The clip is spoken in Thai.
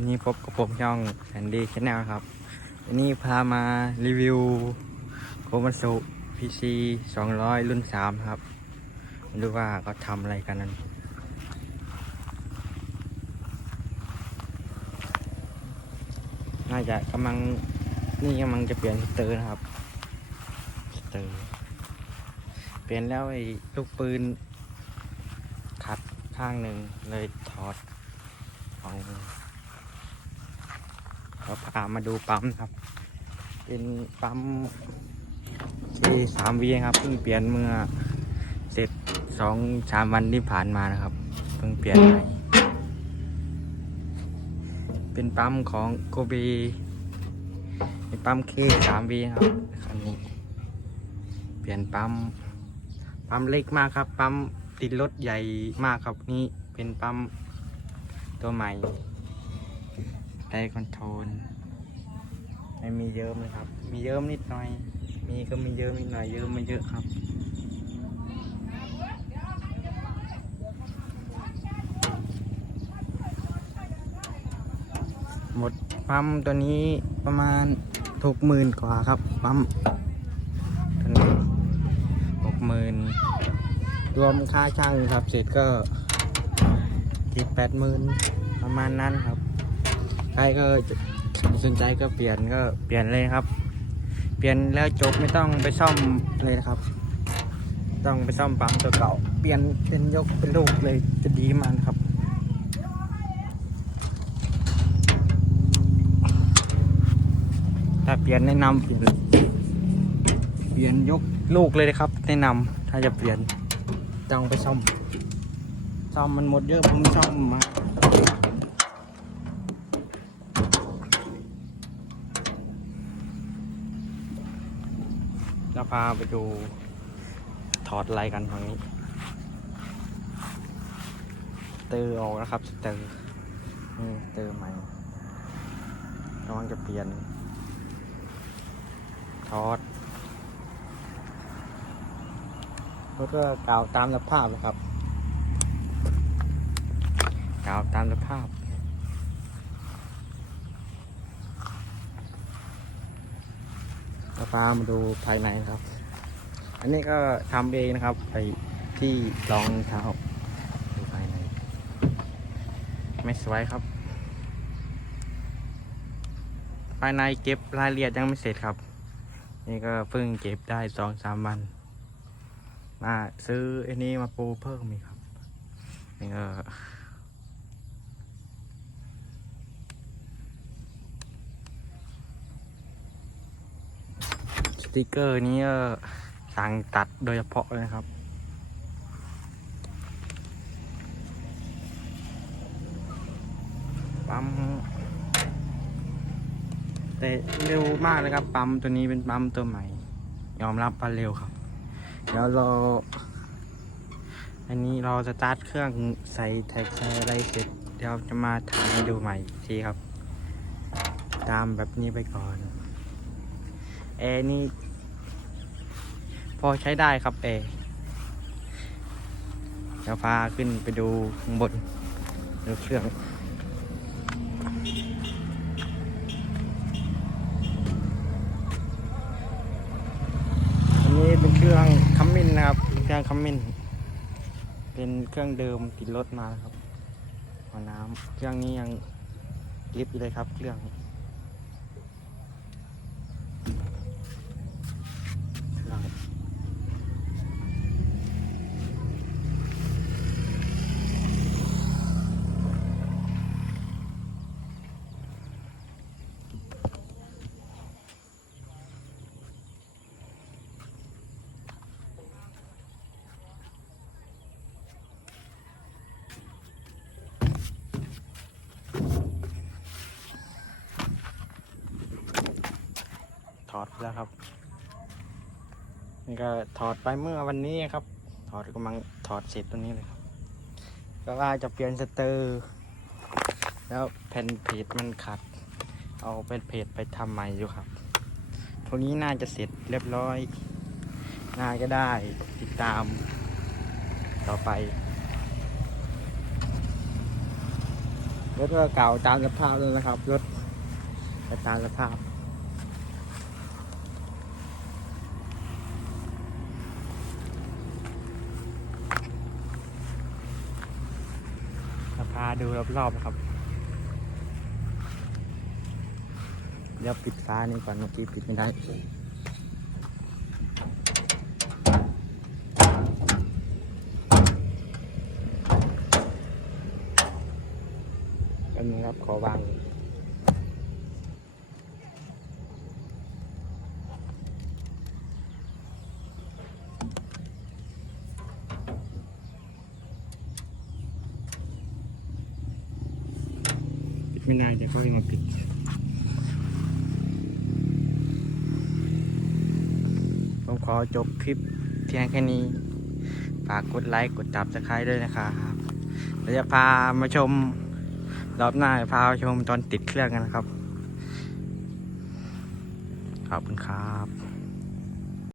นนี้พบกับผมช่องแอนดี้ชแนลครับวันนี้พามารีวิวโคมัสุ PC 200 รุ่น 3 ครับมาดูว่าเขาทำอะไรกันนั้นน่าจะกำลังนี่กำลังจะเปลี่ยนสเตอร์นะครับสเตอร์เปลี่ยนแล้วไอ้ลูกปืน ขัดข้างหนึ่งเลยถอดออ กเราพามาดูปั๊มครับ เป็นปั๊มที่สามวีครับเพิ่งเปลี่ยนเมื่อเสร็จสองสามวันที่ผ่านมานะครับ เพิ่งเปลี่ยนใหม่เป็นปั๊มของโกบีเป็นปั๊มเคสามวีครับคันนี้ เปลี่ยนปั๊มปั๊มเล็กมากครับ ปั๊มติดรถใหญ่มากครับนี่เป็นปั๊มตัวใหม่ ได้คอนโทรลไม่มีเยิ้มเลยครับ มีเยิ้มนิดหน่อย มีก็มีเยิ้มนิดหน่อยเยิ้มไม่เยอะครับหมดปั๊มตัวนี้ประมาณหกหมื่นกว่าครับปั๊มตัวนี้หกหมื่นรวมค่าช่างครับเสร็จก็เจ็ดแปดหมื่นประมาณนั้นครับ ใครก็สนใจก็เปลี่ยนก็เปลี่ยนเลยครับ เปลี่ยนแล้วจบไม่ต้องไปซ่อมเลยนะครับ ต้องไปซ่อมปั๊มตัวเก่า เปลี่ยนเป็นยกเป็นลูกเลยจะดีมากนครับถ้าเปลี่ยนแนะนำเปลี่ยนเปลี่ยนยกลูกเลยนะครับ แนะนำถ้าจะเปลี่ยนต้องไปซ่อมซ่อมมันหมดเยอะผมซ่อมมา เราพาไปดูถอดอะไรกันทางนี้ เตอร์ออกนะครับเตอร์นี่เตอร์ใหม่กำลังจะเปลี่ยนทอดแล้วก็กาวตามสภาพนะครับกาวตามสภาพ เรา พามาดูภายในครับ อันนี้ก็ทำเองนะครับไปที่รองเท้าดูภายในไม่สวยครับ ภายในเก็บรายละเอียดยังไม่เสร็จครับ นี่ก็เพิ่งเก็บได้สองสามวัน มาซื้อไอ้นี้มาปูเพิ่มอีกครับนี่ก็ ติกเกอร์นี้สั่งตัดโดยเฉพาะเลยนะครับ ปั๊มแต่เร็วมากเลยครับ ปั๊มตัวนี้เป็นปั๊มตัวใหม่ ยอมรับว่าเร็วครับ เดี๋ยวเรา อันนี้เราสตาร์ทเครื่องใส่แท็กใส่อะไรเสร็จ เดี๋ยวจะมาถ่ายให้ดูใหม่อีกทีครับ ตามแบบนี้ไปก่อน แอร์นี่พอใช้ได้ครับแอร์เดี๋ยวพาขึ้นไปดูข้างบนดูเครื่องอันนี้เป็นเครื่องคัมมินนะครับ เครื่องคัมมินเป็นเครื่องเดิมติดรถมาครับหัวน้ำเครื่องนี้ยังลิฟต์อยู่เลยครับ เครื่อง ถอดไปแล้วครับ นี่ก็ถอดไปเมื่อวันนี้ครับ ถอดกำลังถอดเสร็จตัวนี้เลยครับ ก็ว่าจะเปลี่ยนสเตอร์ แล้วแผ่นเพจมันขัด เอาเป็นเพจไปทำใหม่อยู่ครับพวนี้น่าจะเสร็จเรียบร้อย น่าจะได้ติดตามต่อไปรถก็เก่าตามสภาพเลยนะครับ รถตามสภาพ พา ดูรอบๆนะครับ เดี๋ยวปิดฟ้านี่ก่อนเมื่อกี้ปิดไม่ได้กันนะครับขอวาง ไม่ได้เดี๋ยวก็ให้มาปิดผมขอจบคลิปเพียงแค่นี้ ฝากกดไลค์กดจับสไครต์ด้วยนะครับเดี๋ยวจะพามาชม รอบหน้าพามาชมตอนติดเครื่องกันนะครับ ขอบคุณครับ